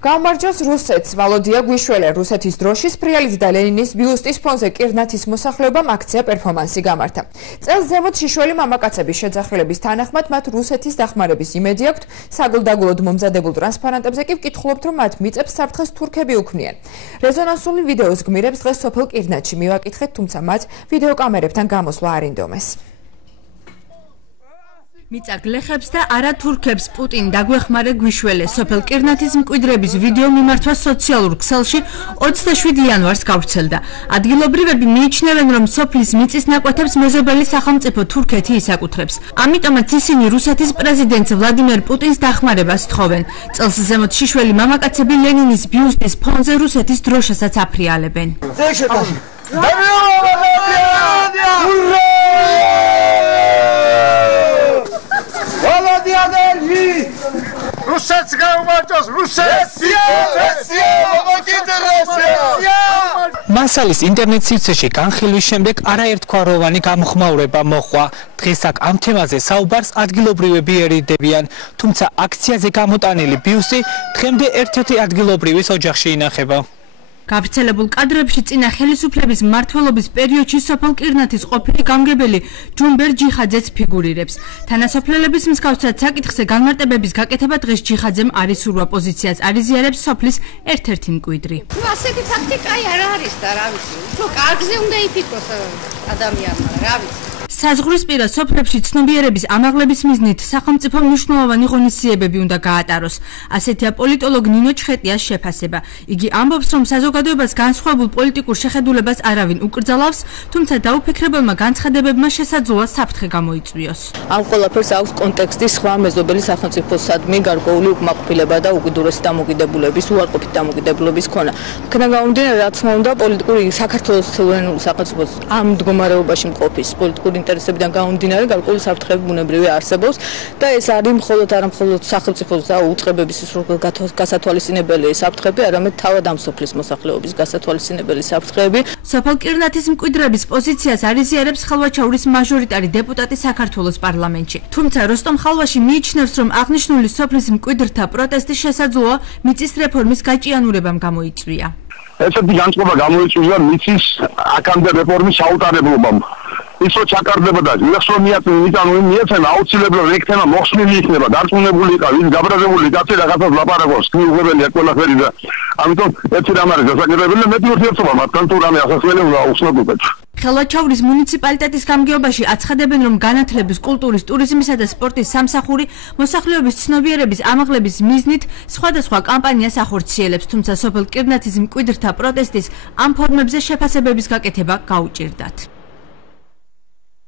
Გამარჯვოს რუსეთს ვალოდია გვიშველე რუსეთის დროშის ფრიალის და ლენინის ბიუსტის ფონზე კირნათის მოსახლეობამ აქცია პერფორმანსი გამართა. წელს ზემოთ შიშველი მამაკაცების შეძახილების თანახმად მათ რუსეთის დახმარების იმედი აქვთ. საგულდაგულოდ მომზადებულ ტრანსპარანტებზე კი ვკითხულობთ, რომ მათ მიწებს საფრთხეს თურქები უქმნიან. რეზონანსული ვიდეოს გმირებს დღეს სოფელ კირნათში მივაკითხეთ, თუმცა მათ ვიდეოკამერებთან გამოსვლა არ ინდომეს. მიწა გლეხებს და არა თურქებს პუტინ დაგვეხმარე გვიშველე სოფელ კირნათის მკვიდრების ვიდეო მიმართვა სოციალურ ქსელში 27 იანვარს გავრცელდა. ადგილობრივები მიიჩნევენ, რომ სოფლის მიწის ნაკვეთებს მეზობელი სახელმწიფო თურქეთი ისაკუთრებს. ამიტომაც ისინი რუსეთის პრეზიდენტ ვლადიმერ პუტინს დახმარებას თხოვენ. წელს ზემოთ შიშველი მამაკაცები ლენინის ბიუსტის ფონზე რუსეთის დროშასაც აფრიალებენ. Русეთს გაუმარჯოს, რუსეთს! მასალის ინტერნეტ სივრცეში განხილვის შემდეგ არაერთგვაროვანი გამოხმაურება მოხდა. დღეს აქ ამ თემაზე საუბარს ადგილობრივები ერიდებიან, თუმცა აქციაზე გამოტანილი ბიუსტი დღემდე ერთ-ერთი ადგილობრივის ოჯახში ინახება. გავრცელებულ კადრებში წინა ხელისუფლების მმართველობის პერიოდში სოფელ კირნათის ყოფილი გამგებელი ჯუმბერ ჯიხაძეც ფიგურირებს. თანასოფლელების მსგავსად საკითხზე განმარტებების გაკეთება დღეს ჯიხაძემ არ ისურვა პოზიციას არიზიარებს სოფლის ერთ-ერთი მკვიდრი. ასეთი ტაქტიკა არ არის და რა ვიცი, უფრო კარგზე უნდა იფიქროს ადამიანმა, რა ვიცი. საზღვრისპირა სოფლებში ცნობიერების ამაღლების მიზნით სახელმწიფო მნიშვნელოვანი ღონისძიებები უნდა გაატაროს. ასეთია პოლიტოლოგ ნინო ჩხეტიას შეფასება. იგი ამბობს, რომ საზოგადოებას განსხვავებულ პოლიტიკურ შეხედულებას არავინ უკრძალავს, თუმცა დაუფიქრებელმა განცხადებებმა შესაძლოა საფრთხე გამოიწვიოს. ამ ყველაფერს აქვს კონტექსტი სხვა მეზობელი სახელმწიფოსადმი გარკვეული უკმაყოფილება და უკიდურესი დამოკიდებულების, უარყოფით დამოკიდებულების ქონა. იქიდან გამომდინარე, რაც უნდა პოლიტიკური საქართველოს სუვერენული სახელმწიფოს ამ მდგომარეობაში მყოფის პოლიტიკური ინტერესებიდან გამომდინარე გარკვეული საფრთხეები ბუნებრივი არსებობს და ეს არის მხოლოდ არა მხოლოდ სახელმწიფოს და უწყებების გასათვალისწინებელი საფრთხეები, არამედ თავად ამ სოფლის მოსახლეობის გასათვალისწინებელი საფრთხეები. სოფელ კირნათის მკვიდრების პოზიციას არიზიარებს ხალვაჩაურის მაჟორიტარი დეპუტატი საქართველოს პარლამენტში. თუმცა როსტომ ხალვაში მიიჩნევს, რომ აღნიშნული სოფლის მკვიდრთა პროტესტი შესაძლოა მიწის რეფორმის გაჭიანურებამ გამოიწვია. ესეთი განწყობა გამოიწვია მიწის აქამდე რეფორმის აუტარებლობამ. ისო ჩაკარდება და მიეცემა აუცილებლად ექნება მოხსნილი იქნება, დარწმუნებული იყავ, ის გაბრაზებული კაცი რაღაცას ლაპარაკობს, მიუღებელია ყველაფერი და ამიტომ ერთი რამ არის დასაკეთებელი და მეტი ურთიერთობა მათთან თუ რამე ასასვლელი უნდა აუხსნათ უკეთ. ხელვაჩაურის მუნიციპალიტეტის გამგეობაში აცხადებენ, რომ განათლების, კულტურის, ტურიზმისა და სპორტის სამსახური მოსახლეობის ცნობიერების ამაღლების მიზნით სხვადასხვა კამპანიას ახორციელებს, თუმცა სოფელ კირნათის მკვიდრთა პროტესტის ამ ფორმებზე შეფასებების გაკეთება გაუჭირდათ.